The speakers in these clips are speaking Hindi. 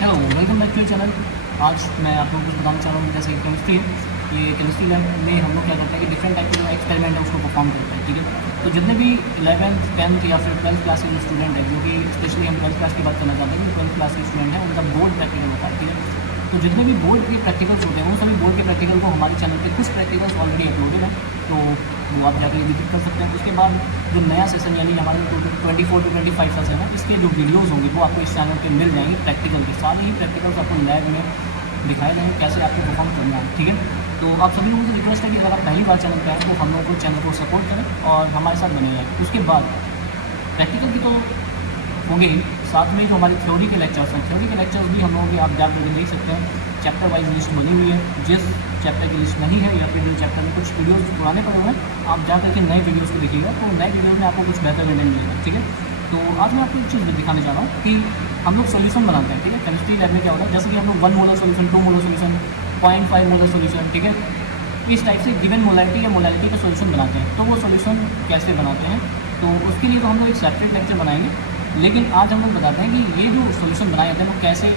Hello, welcome back to channel. आज मैं आप लोगों को बताना चाह रहा हूँ जैसे कि केमिस्ट्री है। ये केमिस्ट्री लैब में हम लोग क्या करते हैं कि डिफरेंट टाइप के जो एक्सपेरिमेंट है उसको परफॉर्म करते हैं, ठीक है। तो जितने भी 11th 10th या फिर 12th क्लास के जो स्टूडेंट हैं, जो कि स्पेशली हम 12th क्लास की बात करना चाहते हैं कि 12th क्लास के स्टूडेंट हैं, उनका बोर्ड प्रैक्टिकल होता है, ठीक है। तो जितने भी बोर्ड के प्रैक्टिकल्स होते हैं वो सभी बोर्ड के प्रैक्टिकल को हमारे चैनल पे कुछ प्रैक्टिकल्स ऑलरेडी अपलोडेड है, तो वो आप जाकर विजिट कर सकते हैं। उसके बाद जो नया सेशन यानी हमारे 24 to 25 सेशन है, इसके जो वीडियोज़ होंगे वो आपको इस चैनल पे मिल जाएंगे। प्रैक्टिकल के सारे ही प्रैक्टिकल्स आपको लैब में दिखाए जाएंगे कैसे आपको परफॉर्म करना है, ठीक है। तो आप सभी लोगों से रिक्वेस्ट है कि अगर आप पहली बार चैनल पर आए तो हम लोगों को चैनल को सपोर्ट करें और हमारे साथ बने रहें। उसके बाद प्रैक्टिकल की तो होंगे ही, साथ में जो हमारे थ्योरी के लेक्चर्स हैं, थ्योरी के लेक्चर्स भी हम लोग आप जाकर देख सकते हैं। चैप्टर वाइज लिस्ट बनी हुई है, जिस चैप्टर की लिस्ट नहीं है या फिर जो चैप्टर में कुछ वीडियोस पुराने पड़े हुए हैं, आप जा करके नए वीडियोस को देखिएगा तो नए वीडियोस में आपको कुछ बेहतर कंटेंट मिलेगा, ठीक है। तो आज मैं आपको एक चीज़ दिखाने जा रहा हूँ कि हम लोग सोल्यूशन बनाते हैं, ठीक है। केमिस्ट्री लैब में क्या होता है, जैसे कि हम लोग 1 molar solution, 2 molar solution, 0.5 molar solution, ठीक है। इस टाइप से गिवन मोलैरिटी या मोलैरिटी का सोल्यूशन बनाते हैं। तो वो सोल्यूशन कैसे बनाते हैं, तो उसके लिए तो हम लोग एक सेपरेट लेक्चर बनाएंगे। लेकिन आज हम लोग बताते हैं कि ये जो सोल्यूशन बनाए जाते हैं वो कैसे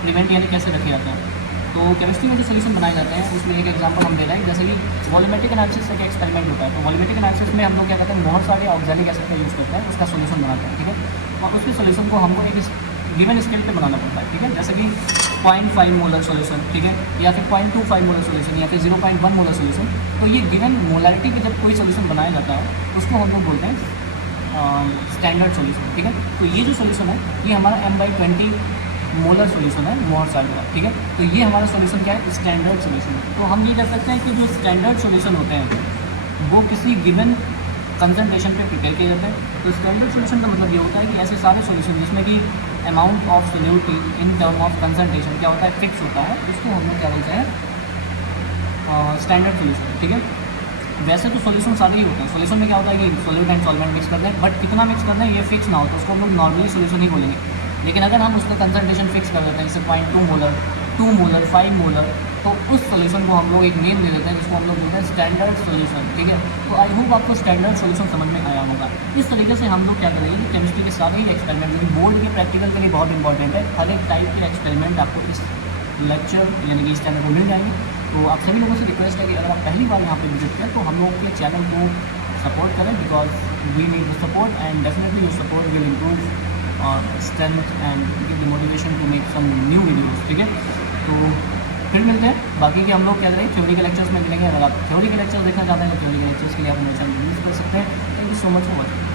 प्रिवेंट यानी कैसे रखे जाते हैं। तो केमिस्ट्री में जो सोल्यूशन बनाए जाते हैं उसमें एक एग्जांपल हम दे रहे हैं, जैसे कि वॉल्यूमेट्रिक एनालिसिस का एक्सपेरिमेंट होता है। तो वॉल्यूमेट्रिक एनालिसिस में हम लोग क्या करते हैं, बहुत सारे ऑक्जेलिक एसिड का यूज़ करते हैं, उसका सोल्यूशन बनाते हैं, ठीक है। और उसके सोल्यूशन को हमको एक गिवन स्केल पे बनाना पड़ता है, ठीक है। जैसे कि 0.5 मोलर सोल्यूशन, ठीक है, या फिर 0.25 मोलर सोल्यूशन या फिर 0.1 मोलर सोल्यूशन। तो ये गिवन मोलैरिटी पे जब कोई सोल्यूशन बनाया जाता है उसको हम लोग बोलते हैं स्टैंडर्ड सोल्यूशन, ठीक है। तो ये जो सोल्यूशन है ये हमारा M/20 मोलर सोल्यूशन है मोहर साल्ट का, ठीक है। तो ये हमारा सोल्यूशन क्या है, स्टैंडर्ड सोल्यूशन। तो हम ये कह सकते हैं कि जो स्टैंडर्ड सोल्यूशन होते हैं वो किसी गिवन कंसंट्रेशन पे प्रिपेयर किए जाते हैं। तो स्टैंडर्ड सोल्यूशन का मतलब ये होता है कि ऐसे सारे सोल्यूशन जिसमें कि amount of solute in term of concentration क्या होता है, फिक्स होता है, उसको हम लोग क्या बोलते हैं, स्टैंडर्ड सोल्यूशन, ठीक है। वैसे तो सोल्यूशन सारे ही होते हैं, सोल्यूशन में क्या होता है कि सोल्यूट एंड सॉल्वेंट मिक्स करते हैं, बट कितना मिक्स करते हैं ये फिक्स ना हो तो उसको हम लोग नॉर्मली सोल्यूशन ही बोलेंगे। लेकिन अगर हम उसका कंसंट्रेशन फिक्स कर देते हैं, जैसे 0.2 मोलर, 2 मोलर, 5 मोलर, तो उस सोल्यूशन को हम लोग एक नेम दे देते हैं जिसको हम लोग बोलते हैं स्टैंडर्ड सोल्यूशन, ठीक है। तो आई होप आपको स्टैंडर्ड सोल्यूशन समझ में आया होगा। इस तरीके से हम लोग क्या करेंगे कि केमिस्ट्री के सारे ही एक्सपेरिमेंट, जो कि बोर्ड के प्रैक्टिकल के लिए बहुत इंपॉर्टेंट है, हर एक टाइप के एक्सपेरिमेंट आपको इस लेक्चर यानी कि इस चैनल पर मिल जाएंगे। तो आप सभी लोगों से रिक्वेस्ट है कि अगर आप पहली बार यहाँ पे विजिट करें तो हम लोगों के चैनल को सपोर्ट करें, because we need the support and definitely your support will improve strength and give the motivation to make some new videos, ठीक है। तो फिर मिलते हैं, बाकी के हम लोग क्या करें थ्योरी के लेक्चर्स में मिलेंगे। अगर आप थ्योरी के लेक्चर्स देखना चाहते हैं तो थ्योरी के लेक्चर्स के लिए आप मेरे चैनल यूज़ कर सकते हैं। Thank you so much for watching.